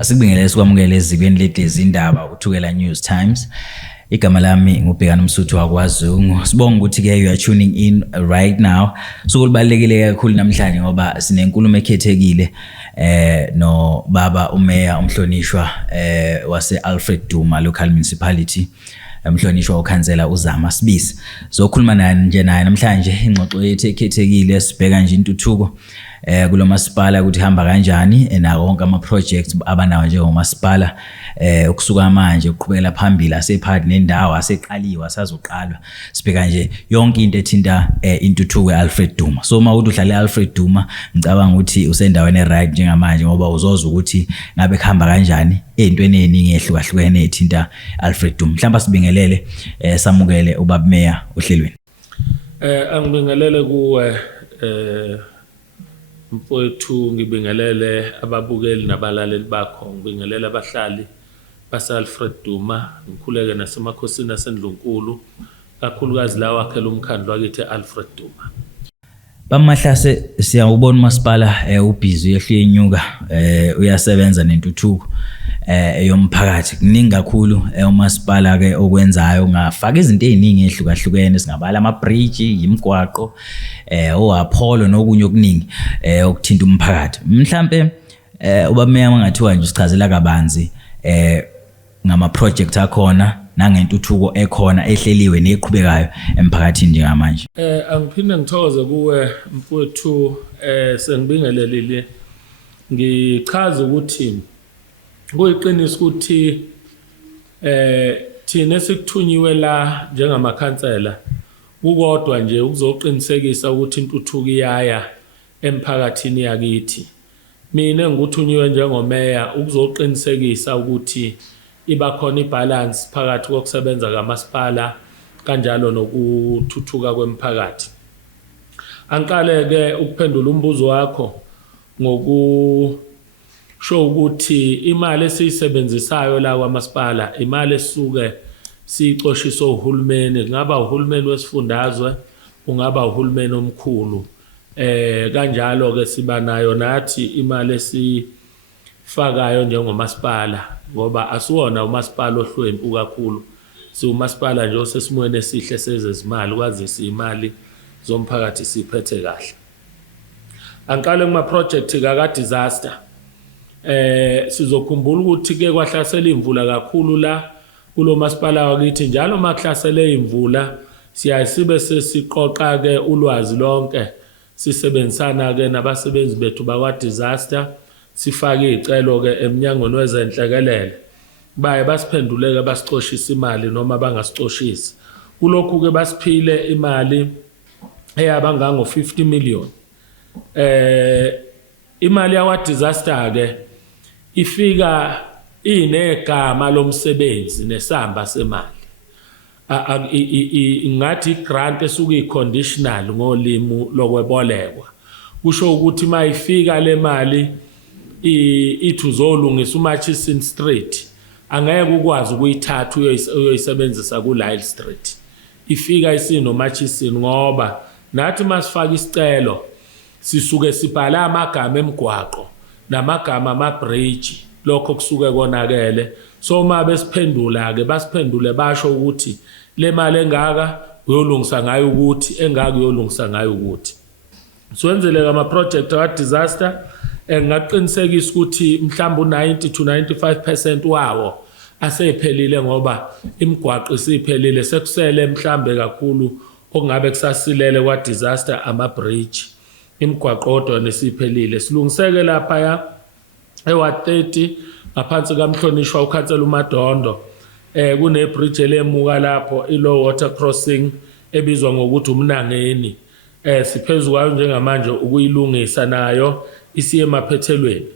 Asikubingelele sikwamukele ezibeni ledezi indaba uthukela News Times. Igama lami ngubhekana Msuthu wakwaZungu. Sibonga ukuthi ke you are tuning in right now. Sokubalekile kakhulu namhlanje ngoba sinenkulumo ekhethekile no baba umeya umhlonishwa wase Alfred Duma Local Municipality. Umhlonishwa ukhansela uZama Sibisi. Sokhuluma naye nje naye namhlanje ingxoxo yethu ekhethekile sibheka nje intuthuko kulomasipala ukuthi hamba kanjani nawo wonke ama projects abanawo njengomasipala ukusuka manje ukuqhubekela phambili asephathi nendawo aseqaliwe asazoqalwa sibheka nje yonke into ethinta intuthuko eAlfred Duma. So mawuthi uhlale eAlfred Duma ngicabanga ukuthi usendaweni eright njengamanje ngoba uzoza ukuthi ngabe khamba kanjani ezintweni eziningi ehlukahlukene ethinta Alfred Duma. Mhlawumbe sibingelele samukele ubaba Meya ohlelweni. Angibingelele kuwe mfowethu, ngibingelele ababukeli nabalaleli bakho, ngibingelele abahlali base-Alfred Duma, ngikhuleke nasemakhosini aseNdlunkulu kakhulukazi lawa wakhela umkhandlu wakithi eAlfred Duma. Bamahlase siyawubona umasipala ubhizi uyehliyenyuka uyasebenza nentuthuko yomphakathi kuningi kakhulu umasipala ke okwenzayo ngafaka izinto eziningi ehlukahlukene singabala ama bridge imigwaqo oApollo nokunye okuningi okuthinta umphakathi. Mhlambe ubameya mangathiwa nje sichazela kabanzi ngama project akhona nangentuthuko ekhona ehleliwe neqhubekayo emphakathini njengamanje. Angiphinde ngithokoze kuwe mfowethu, sengibingelelile ngichaza ukuthi kuyiqiniso ukuthi thina sikuthunywe la njengamakhansela ukodwa nje ukuzoqinisekisa ukuthi intuthuko iyaya emphakathini yakithi. Mina ngikuthunywe njengomeya ukuzoqinisekisa ukuthi iba khona ibalance phakathi kokusebenza kamasipala kanjalo nokuthuthuka kwemphakathi. Angiqale ke ukuphendula umbuzo wakho ngokusho ukuthi imali esiyisebenzisayo la kwamasipala imali esuke sixoshiswa uhulumeni, kungaba uhulumeni wesifundazwe, kungaba uhulumeni omkhulu. Kanjalo ke siba nayo nathi imali esifakayo njengomasipala ngoba asiwona umasipala ohlwempu kakhulu, siwumasipala nje osesimweni esihle sezezimali kwazisa imali zomphakathi siphethe kahle. Angiqale kuma project ka disaster. Sizokhumbula ukuthi ke kwahlasela imvula kakhulu la kulo masipala wakithi, njalo makuhlasele imvula siyasibe sesiqoqa ke ulwazi lonke sisebenzisana ke nabasebenzi bethu bakwa disaster, sifake izicelo ke eminyangweni wezenhlekelele baye basiphenduleke basicoshisa imali noma bangasicoshisi. Kulokhu ke basiphile imali eyabanga ngo 50 million. Imali yawa disaster ke ifika inegama lomsebenzi nesamba semali. Ngathi grant esuka iconditional ngolimi lokwebolekwa. Kusho ukuthi mayifika le mali ithi uzolungisa uMatchison Street angeke ukwazi ukuyithatha uyoyisebenzisa ku Lyle Street. Ifika isino Matchison ngoba nathi masifaka isicelo sisuke sibhala amagama emgwaqo namagama ama bridge lokho kusuke konakele. So mabe siphendula ke basiphendule basho ukuthi le mali engaka uyolungisa ngayo ukuthi engaka uyolungisa ngayo ukuthi. Siwenzele ama project wa disaster ngaqinisekisa ukuthi mhlawumbe u90 to 95% wawo asephelile ngoba imigwaqo isiphelile, sekusele mhlawumbe kakhulu okungabe kusasilele kwa disaster ama bridge. Imigwaqo kodwa nesiphelile silungiseke lapha ya ewa 30 ngaphansi kamhlonishwa ukhansela uMadondo. Kune bridge elemuka lapho ilow water crossing ebizwa ngokuthi uMnangeni. Siphezulu kwayo njengamanje ukuyilungisa nayo isiye emaphethelweni.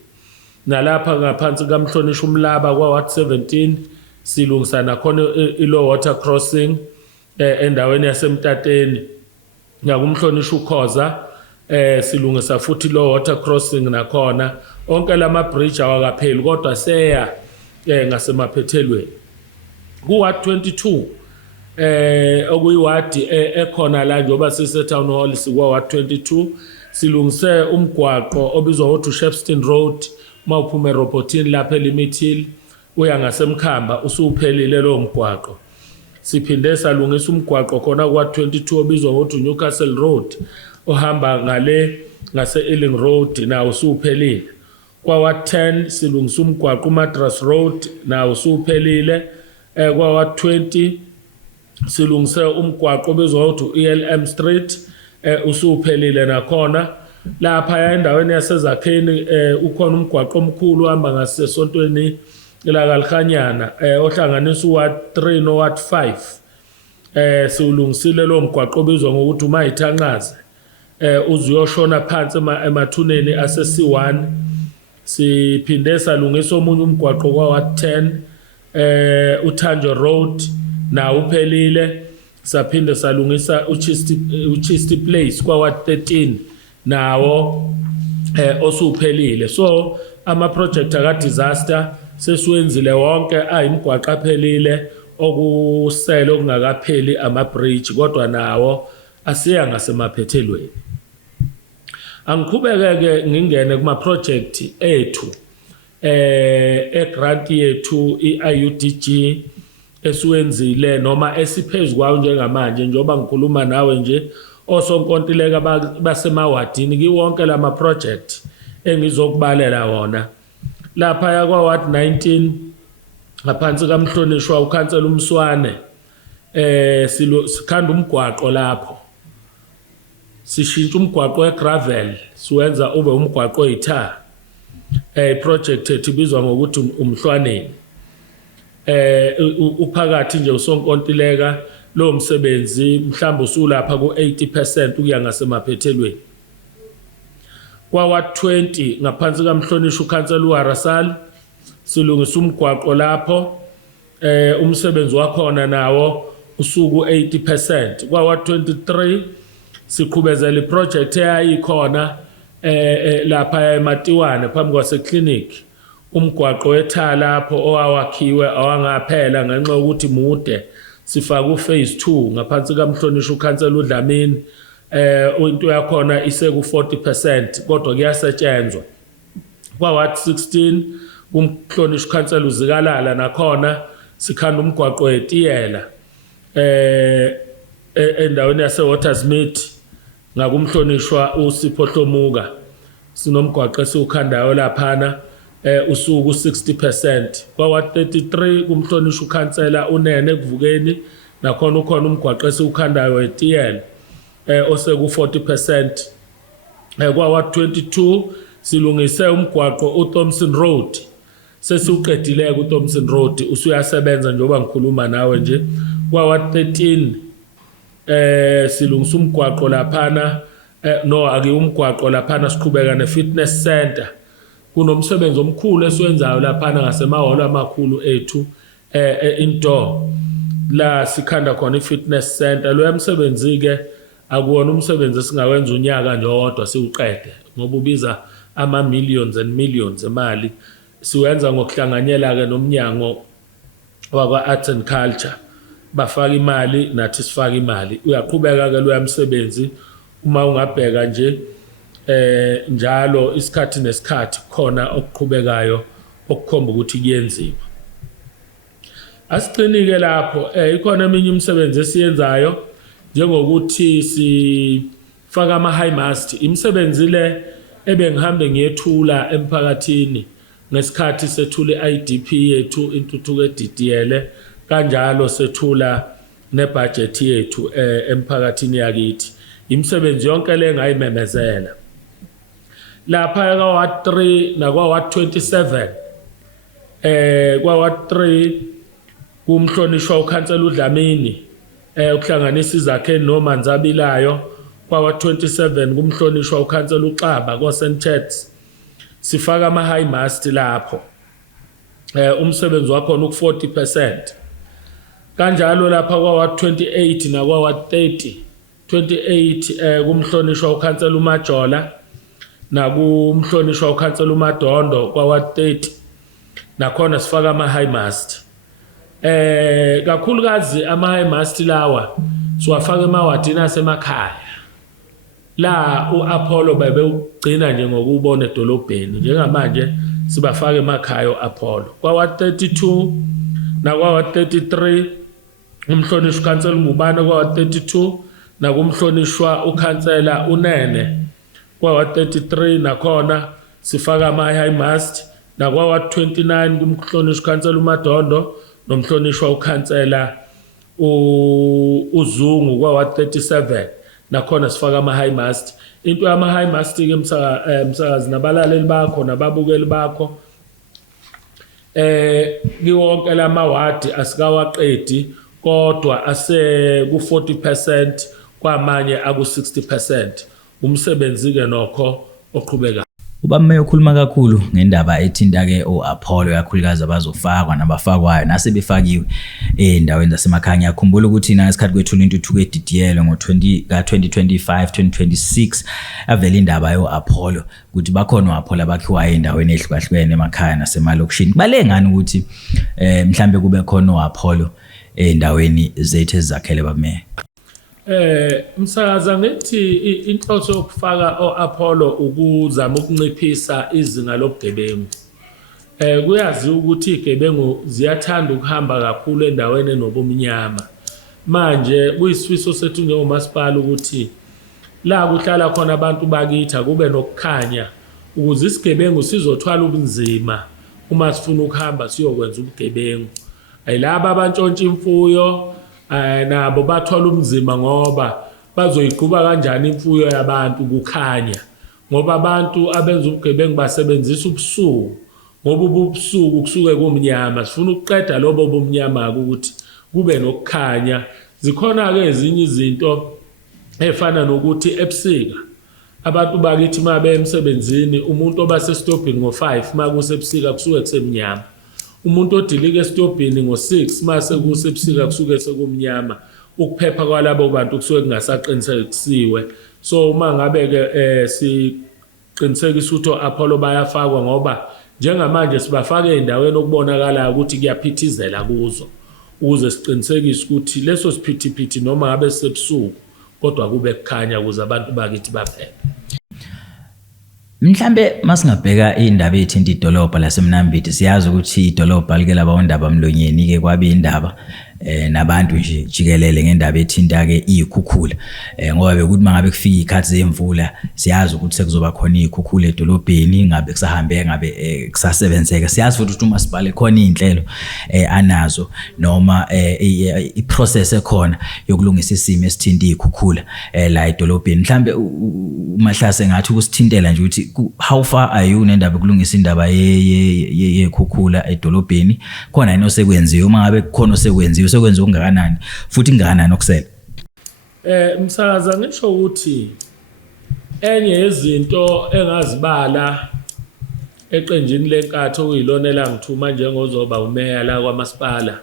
Nalapha ngaphansi kamhlonishwa uMlaba kwa Ward 17 silungisa nakhona ilow water crossing endaweni yaseMtateni. Ngakumhlonishwa uKhoza silungisa futhi low water crossing nakhona. Onke lama bridge awakapheli kodwa seya ngasemaphethelweni. Ku Ward 22 okuyiwadi ekhona la njoba sise town hall sikwa Ward 22 silungise umgwaqo obizwa ukuthi Shepston Road mawuphuma eRobotini lapha eLimithili uya ngasemkhamba usuphelile lo mgwaqo. Siphinde salungisa umgwaqo khona kwa22 obizwa ngokuthi Newcastle Road ohamba ngale ngase Ealing Road nawo usuphelile. Kwa10 silungisa umgwaqo uMadras Road nawo usuphelile. Kwa20 silungise umgwaqo obizwa ngokuthi ELM Street usuphelile nakhona. Lapha endaweni yaseZakheni ukhona umgwaqo omkhulu ohamba ngasesontweni lakalhanyana ohlanganisa uWard 3 noWard 5. Siwulungisile lo mgwaqo obizwa ngokuthi uMayithanqaze uzoyoshona phansi emathuneni ase-C1. Siphinde salungisa omunye umgwaqo kwaWard 10 uThanjo Road nawo uphelile. Saphinde salungisa uChisty Place kwaWard 13 nawo osuphelile. So ama project aka disaster sesiwenzile wonke ayimgwaqo aphelile okusele okungakapheli ama bridge kodwa nawo asiya ngasemaphethelweni. Angiqhubeke ke ngingene kuma project ethu grant yethu iIUDG esiwenzile noma esiphezulu kwawo njengamanje njengoba ngikhuluma nawe nje osonkontileka basemawadini kiwonke lama project engizokubalela wona. Lapha yakwaWard 19 ngaphansi kaMhlonishwa uKhansela uMswane sikhanda umgwaqo lapho. Sishintsha umgwaqo wegravel siwenza ube umgwaqo oyitha. Project ethu ibizwa ngokuthi umhlwaneni. Uphakathi nje usonkontileka lo msebenzi mhlawumbe usulapha ku80% ukuya ngasemaphethelweni. KwaWard 20 ngaphansi kaMhlonishwa uKhansela uHarasal silungisa umgwaqo lapho umsebenzi wakhona nawo usuku 80%. KwaWard 23 siqhubezela iproject eyayikhona lapha eMatiwane phambi kwaseClinic umgwaqo wethala lapho owawakhiwe awangaphela ngenxa yokuthi mude. Sifaka uphase 2 ngaphansi kaMhlonishwa uKhansela uDlamini into yakhona iseku 40% kodwa kuyasetshenzwa. KwaWard 16 uMhlonishwa uKhansela uZikalala nakhona sikhanda umgwaqo weTiyela endaweni yaseWatersmith ngakumhlonishwa uSipho Hlomuka sinomgwaqo esiwukhandayo laphana usuku 60%. KwaWard 33 kumhlonishwa uKhansela uNene ekuvukeni nakhona ukhona umgwaqo esiwukhandayo weTiyela oseku 40%. KwaWard 22 silungise umgwaqo uThompson Road sesiuqedile kuThompson Road usuyasebenza njengoba ngikhuluma nawe nje. KwaWard 13 silungisa umgwaqo laphana umgwaqo laphana siqhubeka neFitness Center. Kunomsebenzi omkhulu esiwenzayo laphana ngasemahholo amakhulu ethu indoor la sikhanda khona iFitness Center. Lo yamsebenzi ke akuwona umsebenzi esingawenza unyaka nje wodwa siuqede ngoba ubiza ama millions and millions emali. Siwenza ngokuhlanganyela ke nomnyango wakwa Arts and Culture bafaka imali nathi sifaka imali. Uyaqhubeka ke lo yamsebenzi uma ungabheka nje njalo isikhathi nesikhathi khona okuqhubekayo okukhomba ukuthi kuyenziwa. Asiqinike lapho ikhona eminye imisebenzi esiyenzayo njengokuthi sifaka ama high mast. Imisebenzi le ebengihambe ngiyethula emphakathini ngesikhathi sethula iIDP yethu intuthuko edidiyele kanjalo sethula nebudget yethu emphakathini yakithi. Imisebenzi yonke le ngayimemezela. Lapha kwaWard 3 nakwaWard 27 kwaWard 3 kumhlonishwa uKhansela uDlamini ukuhlanganisa izakheni noManzabilayo. KwaWard 27 kumhlonishwa uKhansela uXaba kwaSentets sifaka ama high mast lapho. Umsebenzi wakho uku 40%. Kanjalo lapha kwaWard 28 nakwaWard 30 28 kumhlonishwa uKhansela uMajola nakumhlonishwa uKhansela uMadondo kwaWard 30 nakhona sifaka ama high mast. Kakhulukazi ama high mast lawa siwafaka emawadini asemakhaya la uApollo bebe ugcina nje ngokubona edolobheni. Njengamanje sibafaka emakhaya Apollo kwawa 32 nakwawa 33 umhlonishwa ukhansela Ngubane kwawa 32 nakumhlonishwa ukhansela uNene kwawa 33 nakhona sifaka ama-high mast nakwawa 29 kumhlonishwa ukhansela uMadondo nomhlonishwa ukhansela uZungu kwawa 37 nakhona sifaka ama-high mast into yama-high mast ke msakazi nabalaleli bakho nababukeli bakho kiwonke lamawadi asikawaqedi kodwa ase ku-40% kwamanye aku-60% umsebenzi ke nokho oqhubeka. Ubaba meyokhuluma kakhulu ngendaba ethinta ke oApollo yakhulukazi abazofakwa nabafakwayo nasebefakiwe endaweni zasemakhaya. Ngiyakhumbula ukuthi na isikhathi kwethu into edidiyelwe ngo-2025 2026 avela indaba yoApollo ukuthi bakhona oApollo abakhiwayo endaweni ehlukahlukene emakhaya nasemalokishini. Bale ngani ukuthi mhlambe kube khona oApollo endaweni zethu ezakhele bameya? Msakaza ngithi inhloso yokufaka oApollo ukuzama ukunciphisa izinga lobugebengu. Kuyazi ukuthi igebengu ziyathanda ukuhamba kakhulu endaweni enobumnyama. Manje kuyisifiso sethu njengomasipala ukuthi la kuhlala khona abantu bakithi kube nokukhanya ukuze isigebengu sizothwala ubunzima uma sifuna ukuhamba siyokwenza ubugebengu. Ayilabo abantshontsha imfuyo nabo bathola umzima ngoba bazoyiquba kanjani imfuyo yabantu kukhanya ngoba abantu abenza ubugebengu basebenzisa ubusuku ngoba ubusuku kusuke kumnyama sifuna ukuqeda lobo bomnyama ukuthi kube nokukhanya. Zikhona ke ezinye izinto efana nokuthi ebusika abantu bakithi mabe emsebenzini umuntu obasestopini ngo5 makusebusika kusuke kusemnyama umuntu odilika estopini ngo6 mase kusebusika kusuke sekumnyama ukuphepha kwalabo bantu kusuke kungasaqinisekisiwe. So uma ngabe ke siqinisekisa ukuthi oApollo bayafakwa ngoba njengamanje sibafaka endaweni okubonakala ukuthi kuyaphithizela kuzo ukuze siqinisekise ukuthi leso siphithiphithi noma ngabe sebusuku kodwa kube kukhanya ukuze abantu bakithi baphephe. Mhlambe masingabheka indaba ethinta idolobha laseMnambithi siyazi ukuthi idolobha like labawondaba mlonyeni ke kwabe indaba nabantu nje jikelele ngendaba ethinta ke izikhukhula ngoba bekuthi mangabe kufika ikhathi zemvula siyazi ukuthi sekuzoba khona izikhukhula edolobheni ngabe kusahambe ngabe kusasebenzeka. Siyazi futhi ukuthi umasipala khona izinhlelo anazo noma iprocess ekhona yokulungisa isimo esithinta izikhukhula la edolobheni. Mhlambe uMahlase ngathi ukusithintela nje ukuthi how far are you nendaba yokulungisa indaba yekhukhula edolobheni khona yini osekwenziwe uma ngabe kukhona osekwenziwe sekwenza ungakanani futhi ingakanani okusela? Msakaza ngisho ukuthi enye yezinto engazibala eqenjini lenkatho okuyilona elangithuma njengozoba umeya la kwamasipala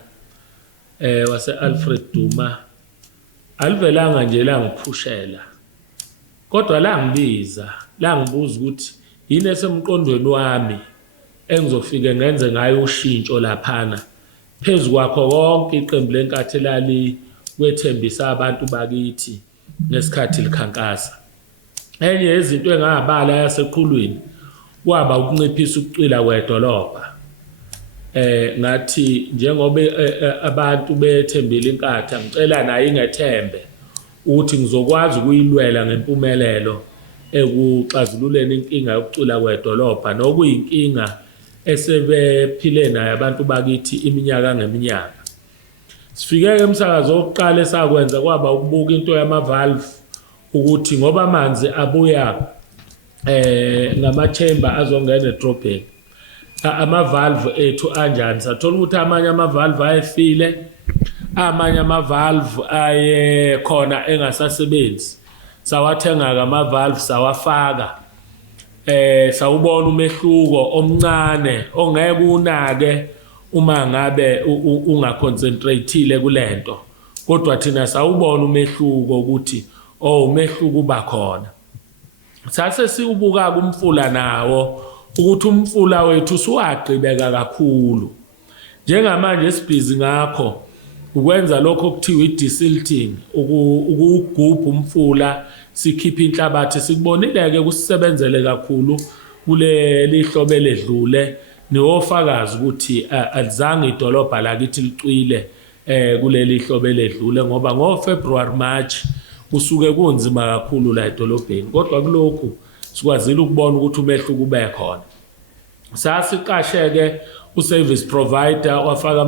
wase Alfred Duma alivelanga nje langiphushela kodwa langibiza langibuza ukuthi yini esemqondweni wami engizofike ngenze ngayo ushintsho laphana phezu kwakho konke iqembu lenkathi lali kwethembisa abantu bakithi ngesikhathi likhankasa. Enye yezinto engabala yaseqhulwini kwaba ukunciphisa ukucwila kwedolobha. Ngathi njengoba abantu bethembile inkatha ngicela naye ingethembe ukuthi ngizokwazi ukuyilwela ngempumelelo ekuxazululeni inkinga yokucwila kwedolobha nokuyinkinga esebephile nayo abantu bakithi iminyaka ngeminyaka. Sifike ke umsakazo oqala esakwenza kwaba ukubuka into yama-valve ukuthi ngoba amanzi abuya ngama-chamber azongena edrobheni ama-valve ethu anjani. Sathola ukuthi amanye ama-valve ayefile amanye ama-valve ayekhona engasasebenzi sawathenga ama-valve sawafaka sawubona umehluko omncane ongeke unake uma ngabe ungaconcentrateile kulento kodwa thina sawubona umehluko ukuthi umehluko uba khona. Sase siubuka kumfula nawo ukuthi umfula wethu suwagqibeka kakhulu njengamanje esibhizi ngakho ukwenza lokho okuthiwa i-desilting ukugubha umfula sikhipha inhlabathi sikubonile ke kusebenzele kakhulu kule lihlobo eledlule niwofakazi ukuthi alizange idolobha lakithi licwile kuleli hlobo eledlule ngoba ngoFebruary March kusuke kunzima kakhulu la edolobheni kodwa kulokhu sikwazile ukubona ukuthi umehluko ube khona sasiqasheke uservice provider wafaka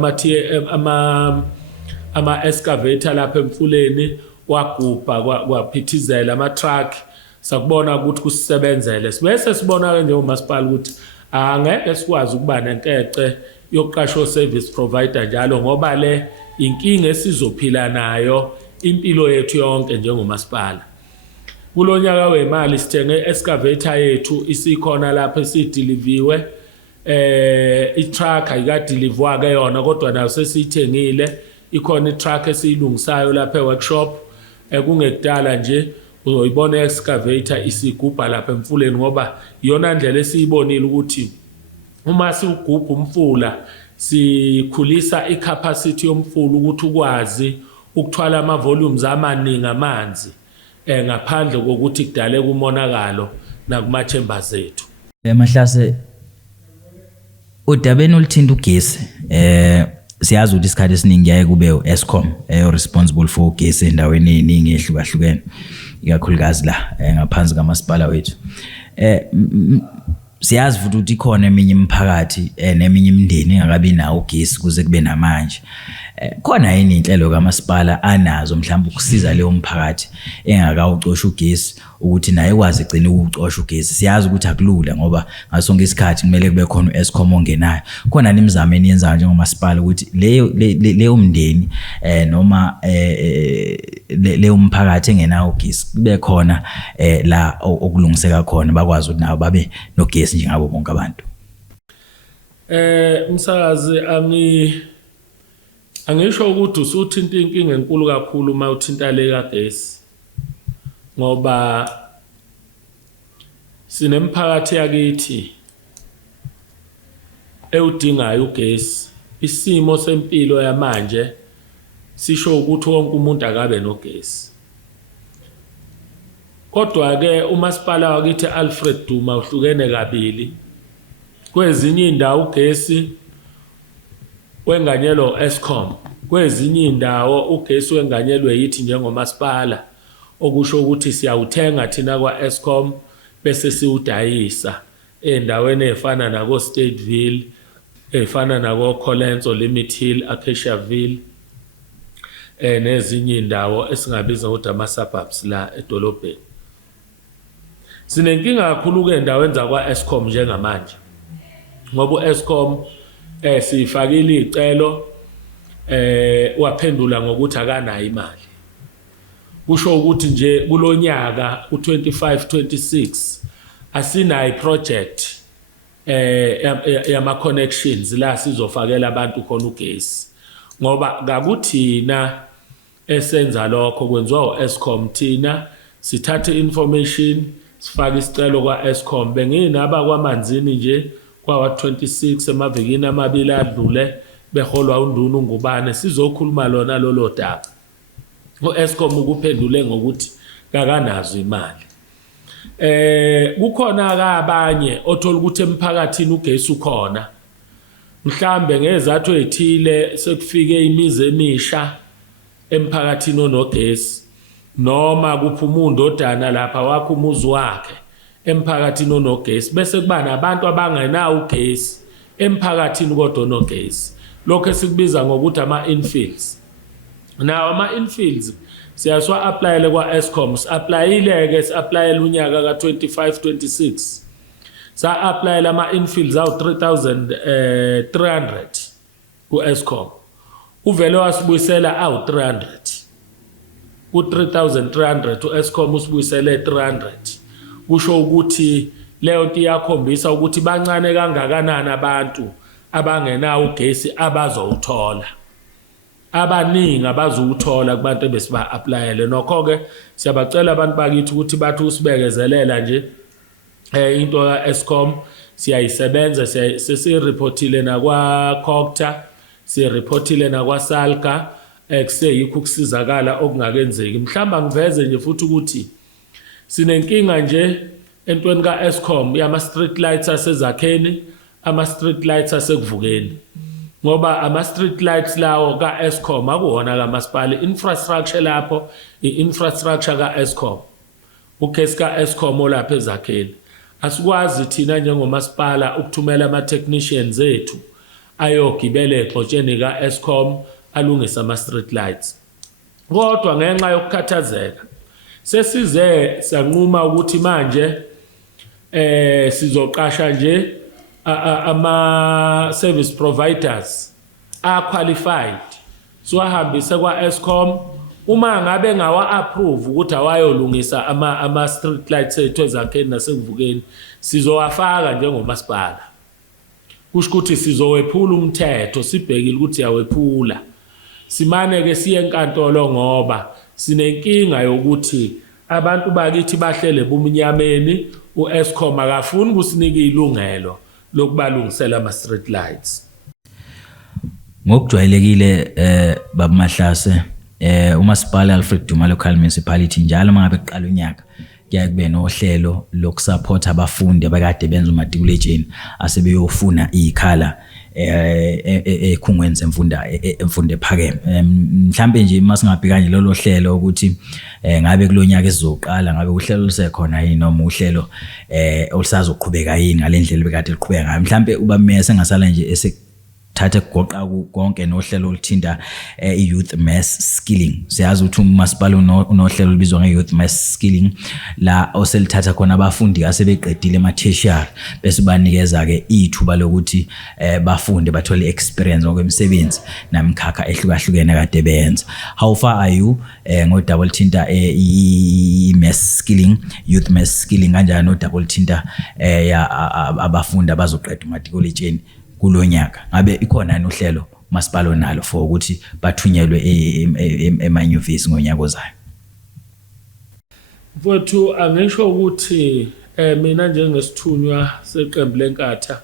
ama excavator lapha emfuleni wagubha kwaphithizela ama truck sakubona ukuthi kusisebenzele sibese sibona ke njengomasipala ukuthi angeke sikwazi ukuba nenkece yokuqasha service provider njalo ngoba le inkinga esizophila nayo impilo yethu yonke njengomasipala kulonyaka wemali sithenge excavator yethu isikhona lapha esideliviwe i-truck ayikadeliverwa ke yona kodwa nayo sesiyithengile ikhona i-truck esiyilungisayo lapha e-workshop kungekudala nje uzoyibona excavator isigubha lapha emfuleni ngoba iyona ndlela esiyibonile ukuthi uma siugubha umfula sikhulisa i-capacity yomfula ukuthi ukwazi ukuthwala ama-volumes amaningi amanzi ngaphandle kokuthi kudale kumonakalo nakumachambers ethu. Mahlase udabeni oluthinta ugesi siyazi ukuthi isikhathi esiningi yaye kube uEskom responsible for ugesi endaweni eziningi ehlukahlukene ikakhulukazi la ngaphansi kamasipala wethu siyazi futhi ukuthi ikhona eminye imiphakathi neminye imindeni engakabi nawo ugesi kuze kube namanje khona yini inhlelo kamasipala anazo mhlawumbe ukusiza leyo mphakathi engakawucosha ugesi ukuthi naye ikwazi igcine ukucosha ugesi siyazi ukuthi akulula ngoba ngasonke isikhathi kumele kube khona uEskom ongenayo khona nimizamo eniyenzayo njengomasipala ukuthi leyo mndeni noma leyo mphakathi engenawo ugesi kube khona la okulungiseka khona bakwazi ukuthi nabo babe nogesi njengabo bonke abantu. Msakazi angisho ukuthi usuthinta inkinga enkulu kakhulu uma uthinta le kagesi ngoba sinemphakathi yakithi ewudingayo ugesi isimo sempilo yamanje sisho ukuthi wonke umuntu akabe nogesi kodwa ke umasipala wakithi Alfred Duma uhlukene kabili kwezinye indawo ugesi wenganyelwe Eskom kwezinye indawo ugesi wenganyelwe yithi njengomasipala okusho ukuthi siyawuthenga thina kwaEskom bese siwudayisa endaweni efana nako Stateville efana nako Colenso Limit Hill Acaciaville nezinye indawo esingabiza ukuthi ama suburbs la edolobheni sinenkinga kakhulu ke endaweni zakwaEskom njengamanje ngoba uEskom sifakile icelo waphendula ngokuthi akanayo imali kusho ukuthi nje kulonyaka u25-26 asinayo iproject yama connections la sizofakela abantu khona ugesi ngoba ngakuthina esenza lokho kwenziwa uEskom thina sithatha information sifaka isicelo kwaEskom benginaba kwamanzini nje kwa26 emavikini amabili adlule beholwa unduna ngubane sizokhuluma lona lolo daba uEskom ukuphendule ngokuthi kakanazo imali kukhona abanye othola ukuthi emphakathini ugesi ukhona mhlambe ngezathu ezithile sekufike imizi emisha emphakathini onogesi noma kuphuma undodana lapha wakho umuzi wakhe emphakathini onogesi bese kuba nabantu abangenawo ugesi emphakathini kodwa onogesi lokho esikubiza ngokuthi ama-infills nawo ama-infills siyaswa applyele kwaEskom applyile ke applyele unyaka ka25-26 sa applyele ama-infills awu 3300 kuEskom uvele wasibuyisela awu 300 ku3300 uEskom usibuyisele 300 kusho ukuthi leyo nto iyakhombisa ukuthi bancane kangakanani abantu abangenawo ugesi abazowuthola abaningi abazowuthola kubantu ebesiba applyele nokho ke siyabacela abantu bakithi ukuthi bathi usibekezelela nje into yaEskom siyayisebenza sesireportile nakwa Cocta sireportile nakwa Salga kuseyikho ukusizakala okungakenzeki mhlamba ngiveze nje futhi ukuthi sinenkinga nje entweni ka-Eskom yama street lights asezakheni, ama street lights asekuvukeni. Ngoba ama street lights lawo ka-Eskom akuwona kamasipala, infrastructure lapho i-infrastructure ka-Eskom. Ugesi ka-Eskom olapha ezakheni. Asikwazi thina njengomasipala ukuthumela ama-technicians ethu ayogibela exotsheni ka-Eskom alungisa ama street lights. Kodwa ngenxa yokukhathazeka sesize sanquma ukuthi manje sizoqasha nje ama service providers are qualified. So ahambise kwa-Eskom uma ngabe ngawa approve ukuthi awayolungisa ama street lights ethu ezakheni nasekuvukeni sizowafaka njengomasipala. Kusho ukuthi sizowephula umthetho sibhekile ukuthi yawephula. Simane ke siye enkantolo ngoba sinenkinga yokuthi abantu bakithi bahlele bumnyameni uEskom akafuni ukusinika ilungelo lokubalungisela ama street lights. Ngokujwayelekile baba Mahlase umasipala Alfred Duma Local Municipality njalo mangabe kuqala unyaka kuya kube nohlelo lokusupport abafundi abakade benza umatikuletsheni asebeyofuna ikhala ekhungweni emfundo ephakeme. Mhlambe nje masingabhekanye lolo hlelo ukuthi ngabe kulonyaka esizoqala ngabe uhlelo lusekhona yini noma uhlelo olusazoqhubeka yini ngalendlela bekade liqhubeka ngayo. Mhlambe uba mese ngasala nje thatha kugoqa konke nohlelo oluthinta youth mass skilling. Siyazi ukuthi umasipala unohlelo olubizwa nge-youth mass skilling la oselithatha khona abafundi asebeqedile ama-tertiary bese banikeza ke ithuba lokuthi bafunde bathole experience ngokwemisebenzi namkhakha ehlukahlukene kade benza. How far are you ngo-double thinta i-mass skilling, youth mass skilling kanjani no-double thinta abafundi abazoqeda umatikuletsheni kulonyaka? Ngabe ikhona nohlelo masipala nalo for ukuthi bathunyelwe emanyuvesi ngonyaka ozayo? Mfowethu angisho ukuthi mina njengesithunywa seqembu lenkatha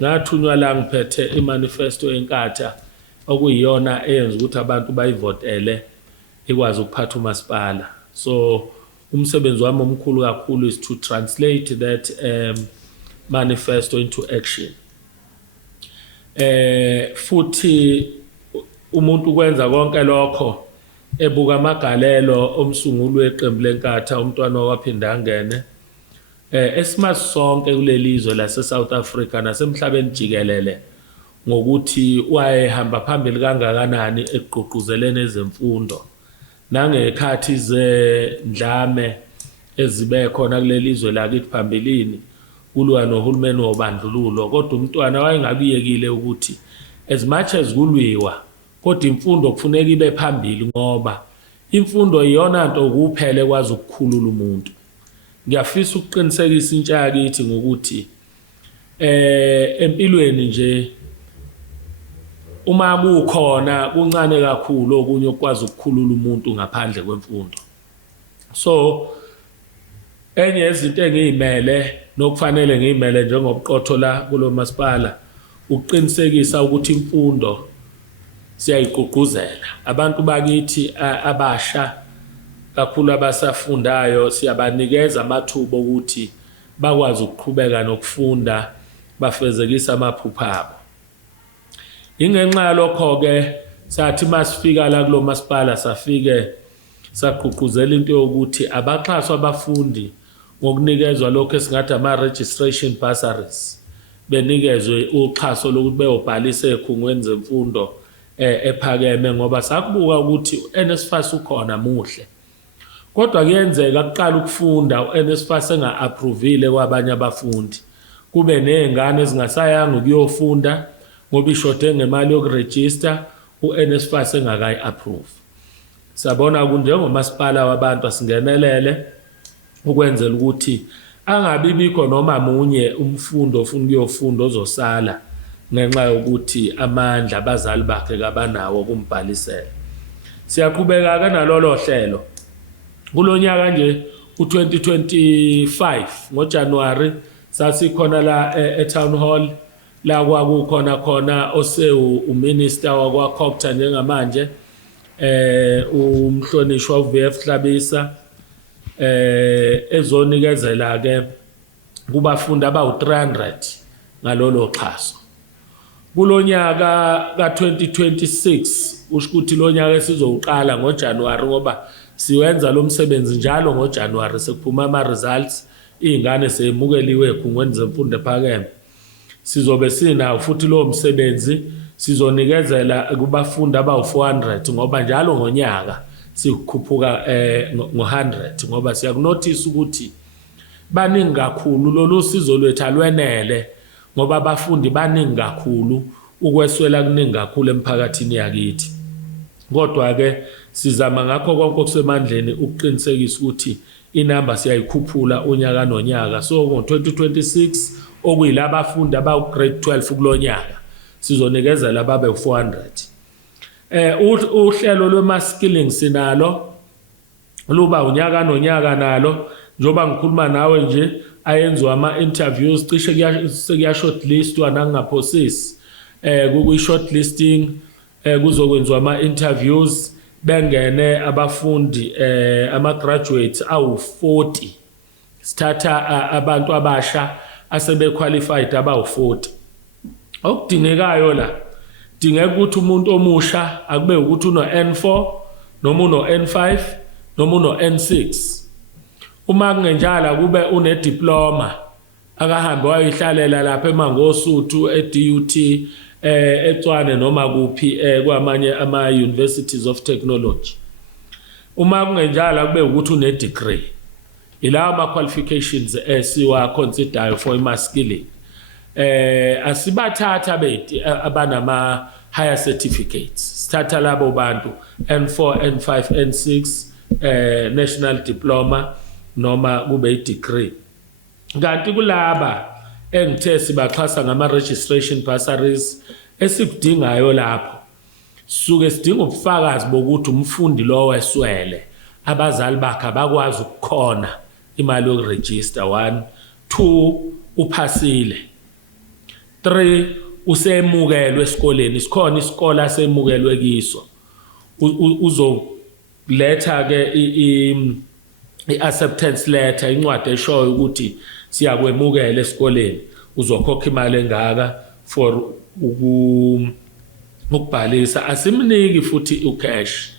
ngathunywa la ngiphethe imanifesto enkatha okuyiyona eyenza ukuthi abantu bayivotele ikwazi ukuphatha umasipala. So umsebenzi wami omkhulu kakhulu is to translate that manifesto into action. Futhi umuntu kwenza konke lokho ebuka amagalelo omsungulu weqembu lenkatha umntwana waphinda angene esimazi sonke kulelizwe lase South Africa nasemhlabeni jikelele ngokuthi wayehamba phambili kangakanani ekugqugquzeleni ezemfundo nangekhathi zendlame ezibe khona kulelizwe lakithi phambilini kulwa nohulumeni wobandlululo. Kodwa umntwana wayengabiyekile ukuthi as much as kulwiwa kodwa imfundo kufuneka ibe phambili ngoba imfundo iyona nto kuphele kwazi ukukhulula umuntu. Ngiyafisa ukuqinisekisa intsha yakithi ngokuthi empilweni nje uma kukhona kuncane kakhulu okunye okwazi ukukhulula umuntu ngaphandle kwemfundo. So enye yezinto engiyimele nokufanele ngiyimele njengobuqotho la kulo masipala ukuqinisekisa ukuthi imfundo siyayiqhuquzela. Abantu bakithi abasha kakhulu abasafundayo siyabanikeza amathuba ukuthi bakwazi ukuqhubeka nokufunda bafezekisa amaphupho abo. Ingenxa lokho ke sathi masifika la kulo masipala safike saqhuquzela into yokuthi abaxhaswa abafundi ngokunikezwa lokho esingathi ama-registration bursaries benikezwe uxhaso lokuthi beyobhalisa ekhungweni zemfundo ephakeme ngoba sakubuka ukuthi uNSFAS ukhona muhle. Kodwa kuyenzeka kuqala ukufunda uNSFAS enga-approvile kwabanye abafundi kube nezingane ezingasayanga ukuyofunda ngoba ishode ngemali yokuregister uNSFAS engakayi-approve. Sabona kunjengomasipala wabantu asingenelele ukwenzela ukuthi angabi bikho noma munye umfundo ofuna ukuyofunda ozosala ngenxa yokuthi amandla abazali bakhe kabanawo kumbhalisela. Siyaqhubeka ke nalolo hlelo kulonyaka nje u2025 ngoJanuary sasikhona la eTown Hall la kwakukhona khona uminister wakwaCocta njengamanje umhlonishwa uVF Hlabisa ezonikezela ke kubafundi abawu300 ngalolo xhaso. Kulonyaka ka2026 usho ukuthi lo nyaka sizowuqala ngoJanuary ngoba siwenza lo msebenzi njalo ngoJanuary sekuphuma ama results izingane semukeliwe ekhungweni zemfundo ephakeme. Sizobe sina futhi lo msebenzi sizonikezela kubafundi abawu400 ngoba njalo ngonyaka sikhuphuka ngo100 ngoba siyakunotice ukuthi baningi kakhulu lolu sizo lwethu alwenele ngoba abafundi baningi kakhulu ukweswela kuningi kakhulu emphakathini yakithi. Kodwa ke sizama ngakho konke okusemandleni ukuqinisekisa ukuthi inamba siyayikhuphula unyaka nonyaka. So ngo2026 okuyilaba abafundi abawu grade 12 kulonyaka sizonikezela babe u400. Uhlelo lwema-skilling sinalo luba unyaka nonyaka nalo njoba ngikhuluma nawe nje ayenziwa ama-interviews cishe sekuyashortlistwa nangingaphosisi kuyi-shortlisting kuzokwenziwa ama-interviews bengene abafundi ama-graduates awu-40 sithatha abantu abasha asebequalified abawu-40. Okudingekayo la dingeka ukuthi umuntu omusha akube ukuthi uno-N4 noma uno-N5 noma uno-N6. Uma kungenjala kube unediploma akahambe wayihlalela lapha eMangosuthu eDUT eTshwane noma kuphi kwamanye ama-universities of technology. Uma kungenjala kube ukuthi une-degree. Ilawa ama-qualifications siwa consider for ima-skilling. Asibathatha abanama higher certificates. Sithatha labo bantu N4, N5, N6 national diploma noma kube i-degree. Kanti kulaba engithe sibaxhasa ngama-registration bursaries esikudingayo lapho suke sidinga ubufakazi bokuthi umfundi lo weswele abazali bakhe bakwazi ukukhona imali yokuregister. 1 2 uphasile. 3 usemukelwe esikoleni sikhona isikole asemukelwe kiso uzoletha ke i-acceptance letter incwadi eshoyo ukuthi siyakwemukela esikoleni uzokhokha imali engaka for ukubhalisa. Asimniki futhi ucash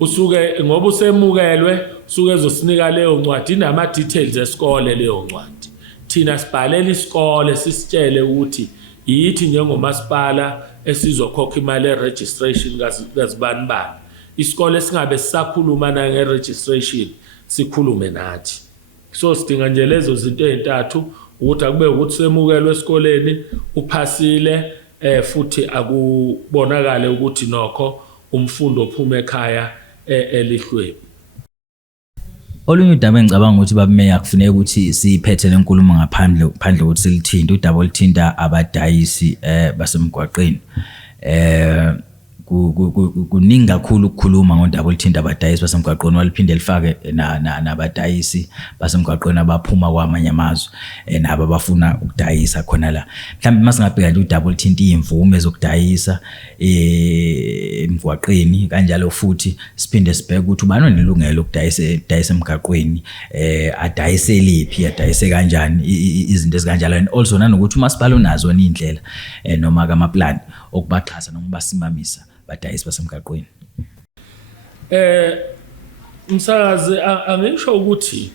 usuke ngoba usemukelwe usuke ezosinika leyo ncwadi inama details esikole leyo ncwadi. Thina sibhalela isikole sisitshele ukuthi yithi njengomasipala esizokhokha imali ye-registration kazibani bani. Isikole singabe sisakhuluma na nge-registration sikhulume nathi. So sidinga nje lezo zinto ezintathu ukuthi akube ukuthi semukelwe esikoleni uphasile futhi akubonakala ukuthi nokho umfundo ophuma ekhaya elihlweni. Olunye udaba engicabanga ukuthi babumeya kufuneka ukuthi siphethe lenkulumo ngaphandle ukuthi silithinta udaba olithinta abadayisi basemgwaqeni. Kuningi kakhulu ukukhuluma ngodaba olithinta abadayisi basemgwaqeni waliphinde lifake nabadayisi basemgwaqeni abaphuma kwamanye amazwe nabo abafuna ukudayisa khona la. Mhlawumbe masingabheka nje udaba olithinta imvume zokudayisa emgwaqeni kanjalo futhi siphinde sibheke ukuthi ubani onelungelo lokudayisa emgwaqeni adayise liphi adayise kanjani izinto ezikanjalo and also nanokuthi umasipala unazo indlela noma kama plan okubaxhasa noma basimamisa badayisi basemgaqweni. Msakazi angisho ukuthi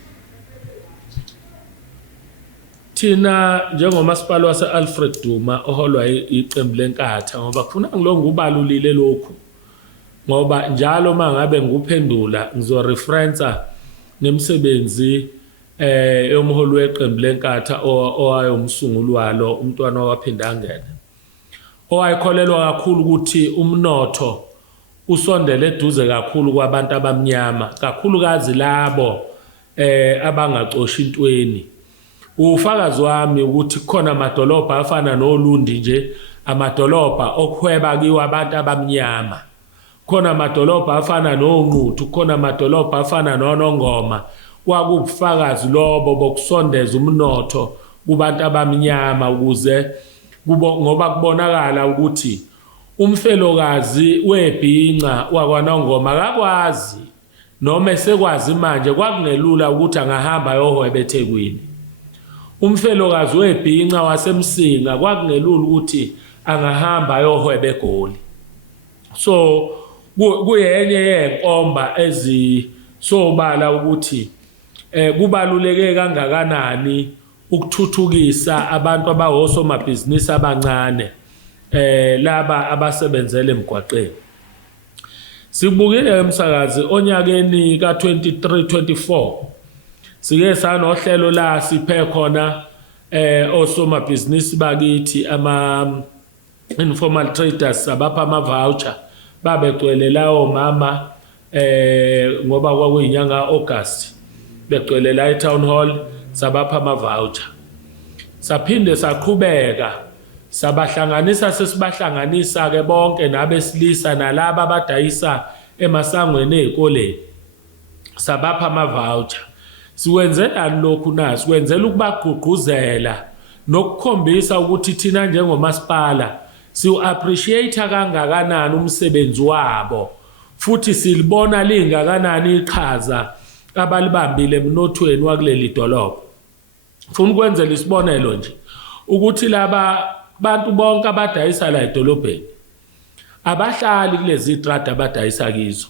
thina njengomasipala wase-Alfred Duma oholwa iqembu lenkatha ngoba kufuna ngilonga ubalulile lokhu ngoba njalo mangabe ngikuphendula ngizoreferensa nemsebenzi yomholi weqembu lenkatha owayomsunguli walo umntwana owaphinda angena owayekholelwa kakhulu ukuthi umnotho usondele eduze kakhulu kwabantu abamnyama kakhulukazi labo abangacoshi intweni. Ufakazi wami ukuthi khona amadolobha afana noLundi nje amadolobha okuhweba kiwo abantu abamnyama. Khona amadolobha afana noNquthu, khona amadolobha afana noNongoma. Kwakubufakazi lobo bokusondeza umnotho kubantu abamnyama ukuze ngoba kubonakala ukuthi umfelokazi webhinqa wakwaNongoma akakwazi noma esekwazi manje kwakungelula ukuthi angahamba ayohweba eThekwini. Umfelokazi weBhinca waseMsinga kwakungelula ukuthi angahamba ayohweba eGoli. So kuyenye yenkomba ezisobala ukuthi kubaluleke kangakanani ukuthuthukisa abantu abahosomabhizinisi abancane laba abasebenzele emgwaqeni. Sibukile emsakazi onyakeni ka23-24 sike sanohlelo la siphe khona osomabhizinisi bakithi ama informal traders abapha ama voucher babegcwele lawo mama ngoba kwakuyinyanga August begcwele la eTown Hall sabapha ama voucher. Saphinde saqhubeka sabahlanganisa sesibahlanganisa ke bonke nabesilisa nalabo abadayisa emasangweni ezikoleni sabapha ama voucher. Siwenzela lokhu na sikwenzela ukubagqugquzela nokukhombisa ukuthi thina njengomasipala siu-appreciate kangakanani umsebenzi wabo futhi silibona lingakanani iqhaza abalibambile emnothweni wakuleli dolobha. Ufuna ukwenzela isibonelo nje ukuthi laba bantu bonke abadayisa la edolobheni abahlali kulezi itrada abadayisa kizo,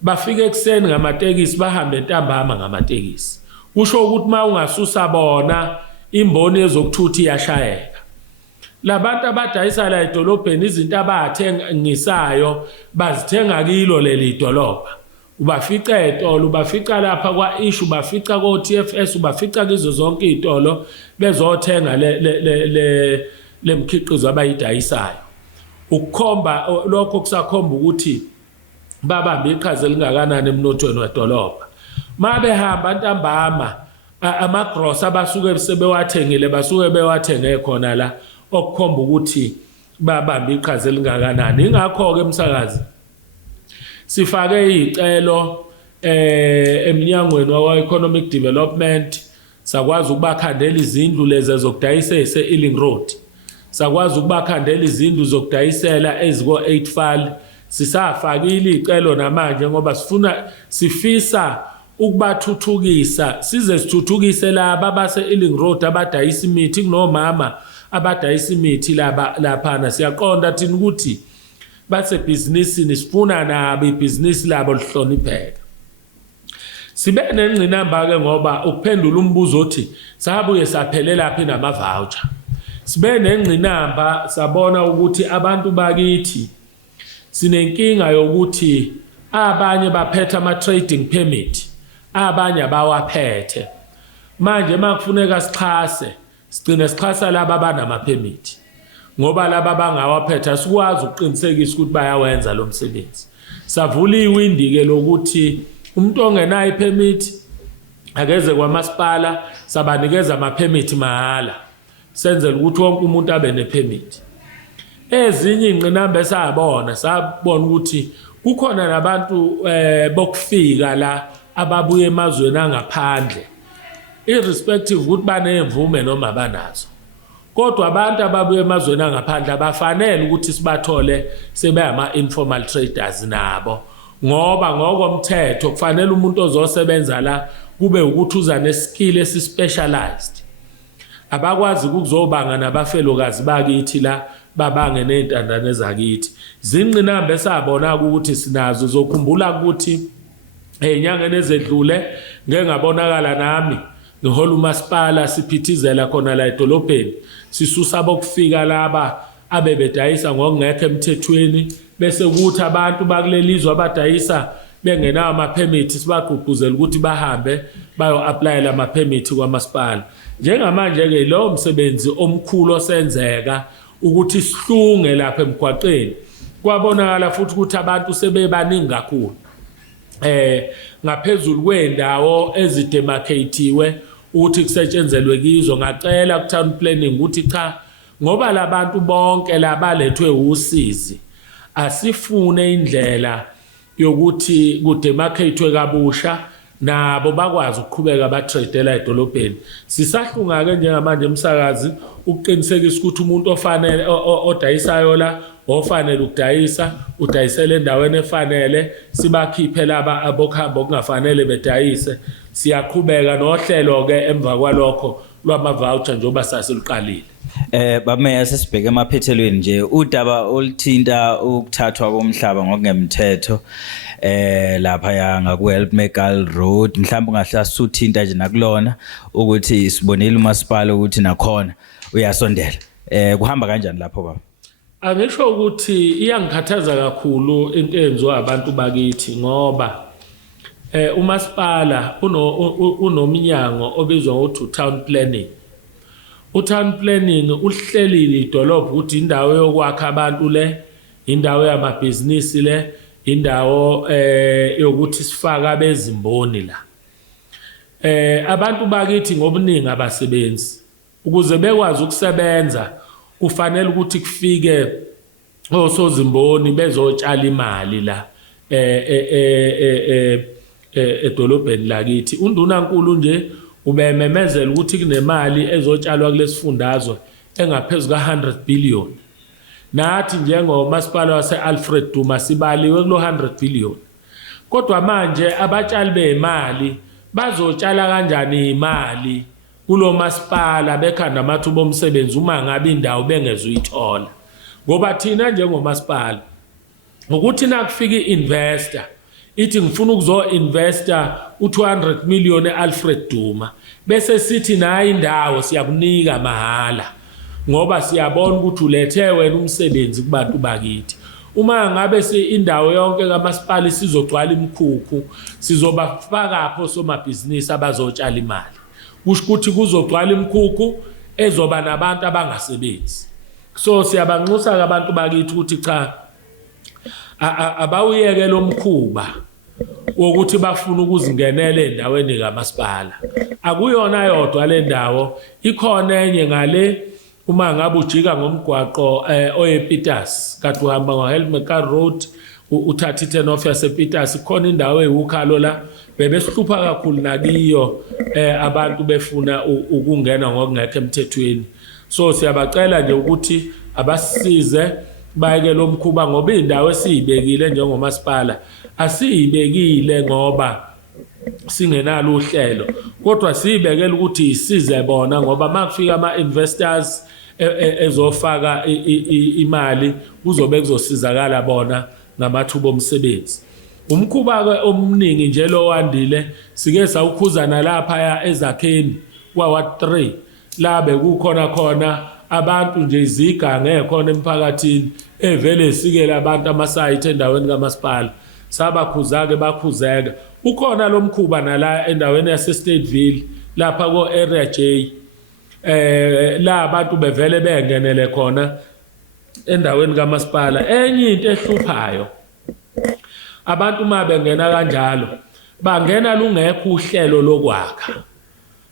bafike ekseni ngamatekisi bahambe ntambama ngamatekisi. Kusho ukuthi ma ungasusa bona imboni ezokuthutha iyashayeka. Labantu abadayisa la edolobheni izinto abathengisayo bazithenga kilo leli dolobha. Ubafica etolo, ubafica lapha kwa-Ish, ubafica ko-TFS, ubafica kizo zonke izitolo bezothenga le mkhiqizo abayidayisayo. Ukukhomba lokho kusakhomba ukuthi babambe iqhaza elingakanani emnothweni wedolobha. Mabehamba ntambama amagross abasuke sebewathengile basuke bewathenge khona la okukhomba ukuthi babambe iqhaza elingakanani. Ingakho ke emsakazi sifake izicelo eminyangweni wa-economic development, sakwazi ukubakhandela izindlu lezi zokudayisa ese-Ealing Road, sakwazi ukubakhandela izindlu zokudayisela eziko-8 Fal. Sisafakile izicelo namanje ngoba sifisa ukubathuthukisa, size sithuthukise laba abase-Ealing Road abadayisa imithi kunomama abadayisa imithi laphana. Siyaqonda thina ukuthi basebhizinisini sifuna nabo ibhizinisi labo lihlonipheke. Sibe nengqinamba ke ngoba ukuphendula umbuzo othi sabuye saphelela phi nama voucher. Sibe nengqinamba sabona ukuthi abantu bakithi sinenkinga yokuthi abanye baphethe ama trading permit, abanye abawaphethe. Manje makufuneka sixhase, sigcine sixhasa laba abanama permit. Ngoba laba bangawaphetha sikwazi ukuqinisekisa ukuthi bayawenza lo msebenzi. Savula iwindi ke lokuthi umuntu ongenayo ipermit akeze kwamasipala sabanikeza ama permit mahala. Senzele ukuthi wonke umuntu abe nepermit. Ezinye ingqinamba esabona ukuthi kukhona nabantu bokufika la ababuye emazweni angaphandle irrespective ukuthi banemvume noma banazo. Kodwa abantu ababuye emazweni angaphandle abafanele ukuthi sibathole sebeyama informal traders nabo, ngoba ngokomthetho kufanele umuntu ozosebenza la kube ukuthi uza neskill esispecialized. Abakwazi ukuzobanga nabafelokazi bakithi la babange nezintandane zakithi. Zingqinamba esabona ukuthi sinazo zokhumbula ukuthi enyangeni ezedlule ngeke ngabonakala nami ngihola umasipala siphithizela khona la edolobheni sisusa bokufika laba abebedayisa ngokungekho emthethweni bese kuthi abantu bakulelizwe abadayisa bengenawo ama permit sibagqugquzela ukuthi bahambe bayo apply ama permit kwamasipala. Njengamanje ke lo msebenzi omkhulu osenzeka ukuthi sihlunge lapha emgwaqeni kwabonakala futhi ukuthi abantu sebebaningi kakhulu ngaphezulu kwendawo ezidemarcatiwe ukuthi kusetshenzelwe kizo. Ngacela ku town planning ukuthi cha, ngoba labantu bonke labalethwe usizi asifune indlela yokuthi kudemarcatwe kabusha nabo bakwazi ukuqhubeka batradela edolobheni. Sisahlunga ke njengamanje emsakazi ukuqinisekisa ukuthi umuntu ofanele odayisayo la ofanele ukudayisa udayisele endaweni efanele sibakhiphe laba abokuhamba okungafanele bedayise siyaqhubeka nohlelo ke emva kwalokho lwama voucher njengoba sasiluqalile. Bameya sesibheke emaphethelweni nje udaba oluthinta ukuthathwa komhlaba ngokungemthetho lapha ya ngaku-Help Megal Road mhlawumbe ungahle suthinta nje nakulona ukuthi sibonile umasipala ukuthi nakhona uyasondela kuhamba kanjani lapho baba? Angisho ukuthi iyangikhathaza kakhulu into enziwa abantu bakithi ngoba umasipala unomnyango obizwa ngokuthi town planning. Town planning uhlelile idolobha ukuthi indawo yokwakha abantu le, indawo yamabhizinisi le, indawo yokuthi sifaka abezimboni la. Abantu bakithi ngobuningi abasebenzi ukuze bekwazi ukusebenza kufanele ukuthi kufike osozimboni bezotshala imali la edolobheni lakithi. UNdunankulu nje ubememezela ukuthi kunemali ezotshalwa kulesifundazwe engaphezulu ka100 billion. Nathi njengomasipala wase-Alfred Duma sibaliwe kulo 100 billion. Kodwa manje abatshali bemali bazotshala kanjani imali kulo masipala bekhanda amathuba omsebenzi uma ngabe indawo bengezuyithola? Ngoba thina njengomasipala ukuthi nakufika i-investor ithi ngifuna ukuzo-investor u200 million e-Alfred Duma bese sithi nayo indawo siyakunika mahala ngoba siyabona ukuthi ulethe wena umsebenzi kubantu bakithi. Uma ngabe indawo yonke kamasipala sizogcwala imikhukhu sizobafaka apho somabhizinisi abazotshala imali, kusho ukuthi kuzogcwala imikhukhu ezoba nabantu abangasebenzi. So siyabanxusa abantu bakithi ukuthi cha abawuyeke lo mkhuba wokuthi bafuna ukuzingenela endaweni kamasipala. Akuyona yodwa le ndawo, ikhona enye ngale uma ngabe ujika ngomgwaqo oyePitas kade uhamba ngo-Help Megal Road uthatha i-turn off yasePitas khona indawo eyiwukhalo la bebesihlupha kakhulu nakiyo abantu befuna ukungena ngokungekho emthethweni. So siyabacela nje ukuthi abasisize bayeke lo mkhuba ngoba indawo esiyibekile njengomasipala asiyibekile ngoba singenalo uhlelo, kodwa siyibekela ukuthi isize bona ngoba makufika ama-investors ezofaka imali kuzobe kuzosizakala bona ngamathuba omsebenzi. Umkhuba-ke omningi nje lo wandile sike sawukhuzana lapha ezakheni kwa-Ward 3 la bekukhona khona abantu nje izigange ekhona emphakathini evele sikela abantu amasayithe endaweni kamasipala sabakhuza-ke bakhuzeka. Ukhona lo mkhuba nala endaweni yase-Stateville lapha ko-Area J la abantu bevele bengenele khona endaweni kamasipala. Enye into ehluphayo abantu uma bengena kanjalo bangena lungekho uhlelo lokwakha,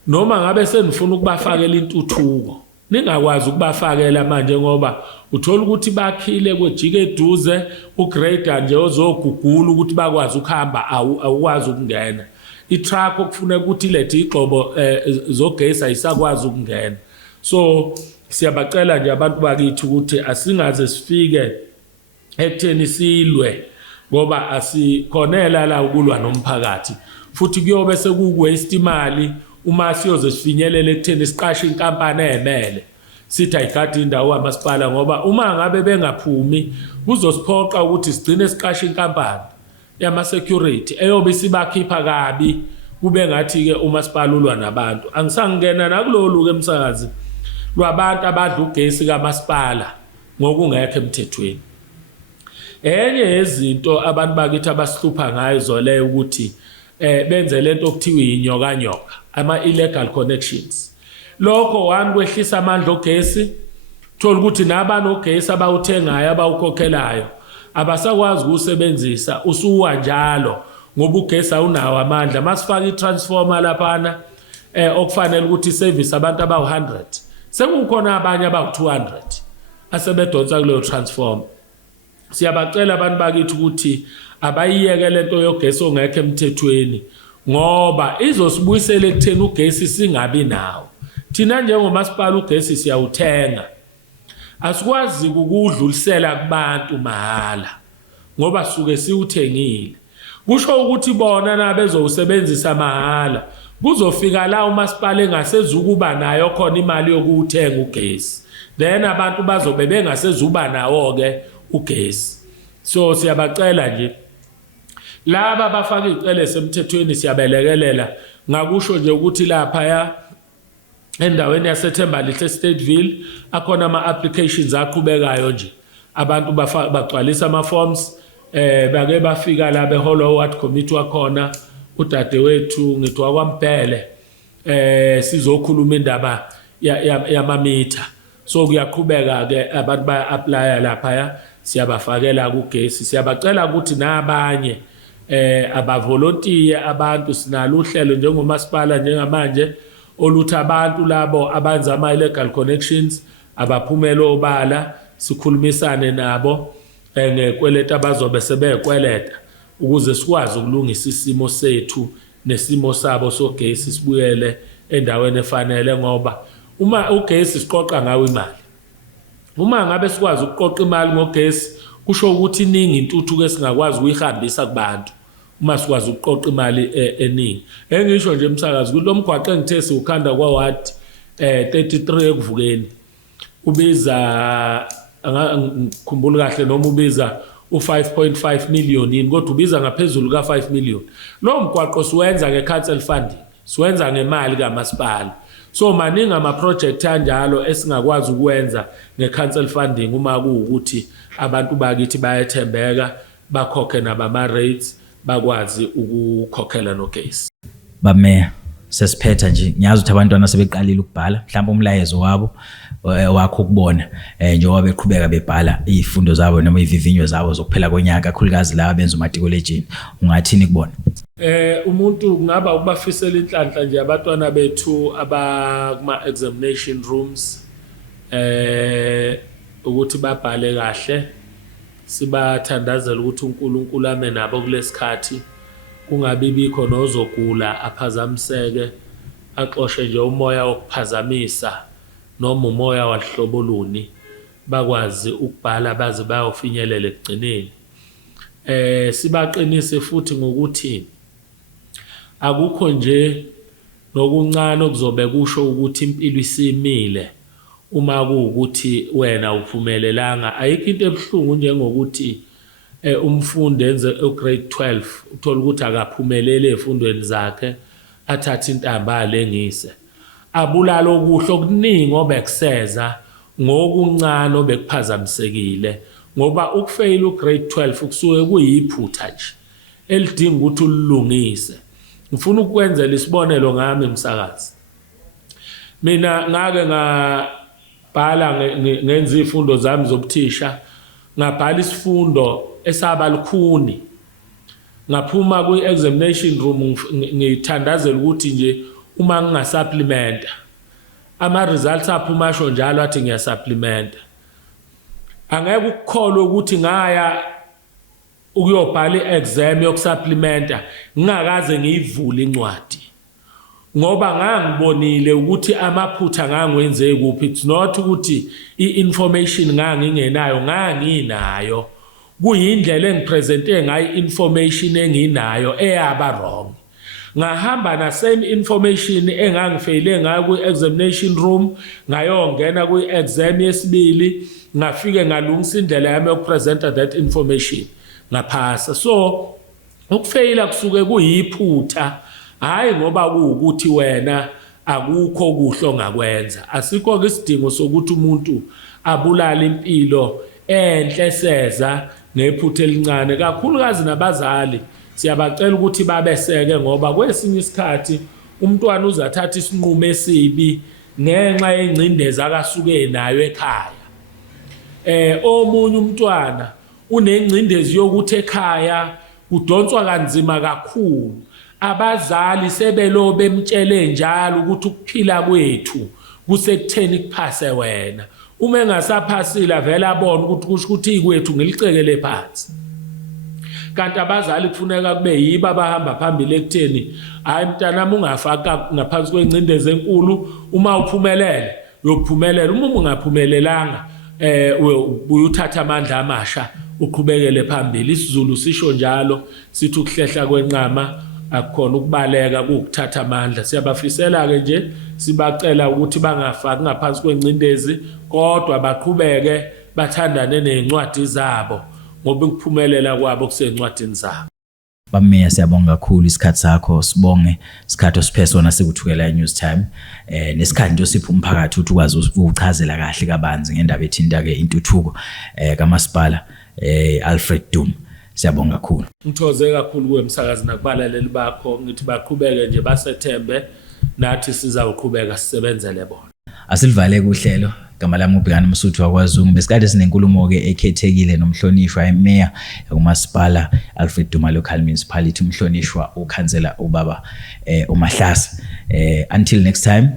noma ngabe senifuna ukubafakela intuthuko ningakwazi ukubafakela manje ngoba uthola ukuthi bakhile kwejike eduze ugrader nje ozogugula ukuthi bakwazi ukuhamba awukwazi ukungena. I-truck okufuneka ukuthi ilethe igxobo zogesi ayisakwazi ukungena. So siyabacela nje abantu bakithi ukuthi asingaze sifike ekutheni silwe ngoba asikhonela la ukulwa nomphakathi, futhi kuyobe sekuwaste imali uma siyoze sifinyelele ekutheni siqashe inkampani emele sithi ayikade indawo kamasipala ngoba uma ngabe bengaphumi kuzosiphoqa ukuthi sigcine siqashe inkampani yama-security eyobe sibakhipha kabi kube ngathi-ke umasipala ulwa nabantu. Angisangena nakulolu-ke emsakazi lwabantu abadla ugesi kamasipala ngokungekho emthethweni. Enye yezinto abantu bakithi abasihlupha ngayo zoleyo ukuthi benze lento okuthiwa inyokanyoka, ama-illegal connections. Lokho one kwehlisa amandla ogesi, thola ukuthi nabanogesi abawuthengayo abawukhokhelayo abasakwazi ukusebenzisa usuwa njalo ngoba ugesi awunawo amandla. Masifaka i-transformer laphana okufanele ukuthi service abantu abawu-100 sekukhona abanye abawu-200 asebedonsa kuleyo transformer. Siyabacela abantu bakithi ukuthi abayiyeke lento yogesi ongekho emthethweni ngoba izosibuyisela ekutheni ugesi singabi nawo. Thina njengomasipala ugesi siyawuthenga, asikwazi ukudlulisela kubantu mahala ngoba suke siuthengile. Kusho ukuthi bona nabezowusebenzisa mahala kuzofika la umasipala engasezukuba nayo khona imali yokuwuthenga ugesi, then abantu bazobe bengasezuba nawo ke ugesi. So siyabacela nje laba bafaka izicelo semthethweni siyabelekelela. Ngakusho nje ukuthi lapha ya endaweni yaseThembalihle Stateville akhona ama-applications aqhubekayo nje, abantu bagcwalisa ama-forms bake bafika la beholwa ward committee wakhona udadewethu ngithi wakwaMbhele sizokhuluma indaba yamamitha. So kuyaqhubeka ke abantu baya-applya lapha ya, siyabafakela kugesi. Siyabacela ukuthi nabanye abavolontiye abantu, sinalo uhlelo njengomasipala njengamanje oluthi abantu labo abenza ama-illegal connections abaphumela obala sikhulumisane nabo ngekweleta abazobe sebekweleta ukuze sikwazi ukulungisa isimo sethu nesimo sabo sogesi sibuyele endaweni efanele, ngoba uma ugesi siqoqa ngawo imali, uma ngabe sikwazi ukuqoqa imali ngogesi kusho ukuthi iningi intuthuko esingakwazi ukuyihambisa kubantu uma sikwazi ukuqoqa imali eningi. Engisho nje umsakazi kulo mgwaqo engithe siwukhanda kwa-ward 33 ekuvukeni ubiza ngikhumbula kahle noma ubiza u5.5 million yini, kodwa ubiza ngaphezulu ka5 million. Lo mgwaqo siwenza nge-council funding, siwenza ngemali kamasipala. So maningi ama-project anjalo esingakwazi ukwenza nge-council funding uma kuwukuthi abantu bakithi bayethembeka bakhokhe nabama-rates bakwazi ukukhokhela nogesi. Bameya sesiphetha nje, ngiyazi ukuthi abantwana sebeqalile ukubhala, mhlawumbe umlayezo wabo wakho ukubona njengoba beqhubeka bebhala izifundo zabo noma ivivinyo zabo zokuphela konyaka, kakhulukazi laba benza umatikuletsheni, ungathini kubona? Umuntu kungaba ukubafisela inhlanhla nje abantwana bethu abakuma-examination rooms ukuthi babhale kahle, sibathandazela ukuthi uNkulunkulu ame nabo kulesikhathi, kungabi bikho nozogula aphazamiseke, axoshe nje umoya wokuphazamisa noma umoya walihlobo luni, bakwazi ukubhala baze bayofinyelela ekugcineni. Sibaqinise futhi ngokuthi akukho nje nokuncane okuzobe kusho ukuthi impilo isimile uma kuwukuthi wena uphumelelanga. Ayikho into ebuhlungu njengokuthi umfundi enze ugrade 12 uthola ukuthi akaphumelele ezifundweni zakhe, athathe intamba lengise, abulala okuhle okuningi obekuseza ngokuncane obekuphazamisekile, ngoba ukufeyila ugrade 12 kusuke kuyiphutha nje elidinga ukuthi ulungise. Ngifuna ukwenzela isibonelo ngami msakazi. Mina ngake ngabhala ngenza izifundo zami zobuthisha, ngabhala isifundo esabalukhuni, ngaphuma kwi-examination room ngithandazela ukuthi nje uma ngingasupplementa ama-results aphuma asho njalo athi ngiyasupplementa, angeke ukukholwe ukuthi ngaya ukuyobhala i-exam yokusupplementa ngingakaze ngiyivule incwadi, ngoba ngangibonile ukuthi amaphutha ngangiwenze kuphi. It's not ukuthi i-information ngangingenayo, nganginayo, kuyindlela engipresente ngayo information enginayo eyaba wrong. Ngahamba na same information engangifeyile ngayo kwi-examination room ngayongena kwi-exam yesibili, ngafike ngalungisa indlela yami yokupresenta that information ngaphasa. So ukufeyila kusuke kuyiphutha, hayi ngoba kuwukuthi wena akukho kuhle ongakwenza. Asikho isidingo sokuthi umuntu abulala impilo enhle seza nephutha elincane, kakhulukazi nabazali siyabacela ukuthi babeseke, ngoba kwesinye isikhathi umntwana uzathatha isinqumo esibi ngenxa yengcindezi akasuke nayo ekhaya. Omunye umntwana unengcindezi yokuthi ekhaya kudonswa kanzima kakhulu, abazali sebelo bemtshele njalo ukuthi ukuphila kwethu kusekutheni kuphase wena. Uma engasaphasile vele abone ukuthi kusho ukuthi ikwethu ngilicekele phansi. Kanti abazali kufuneka kube yibo abahamba phambili ekutheni hayi mntanami ungafaka ngaphansi kwengcindezi enkulu, uma uphumelele uyophumelela, uma ungaphumelelanga uyuthatha amandla amasha uqhubekele phambili. IsiZulu sisho njalo sithi ukuhlehla kwenqama akukhona ukubaleka ukuthatha amandla. Siyabafisela ke nje sibacela ukuthi bangafaki ngaphansi kwencindezi kodwa baqhubeke bathandane nezincwadi zabo ngoba ukuphumelela kwabo kusencwadini zabo. Bamiya siyabonga kakhulu isikhathi sakho, sibonge isikhathi osiphe sona sikuthukela News Time nesikhathi nje osipha umphakathi ukuthi ukwazi ukuchazela kahle kabanzi ngendaba ethinta ke intuthuko kaMasipala Alfred Duma. Siyabonga kakhulu. Ngithokoze kakhulu kwemsakazi nakubalaleli bakho, ngithi baqhubeke nje basethembe nathi sizawuqhubeka sisebenzele bona. Asilivale kuhlelo. Igama lami uBhekani Msuthu wakwaZungu. Besikade sinenkulumo ke ekhethekile nomhlonishwa eMeya uMasipala Alfred Duma Local Municipality, umhlonishwa ukhansela ubaba uMahlasa. Until next time.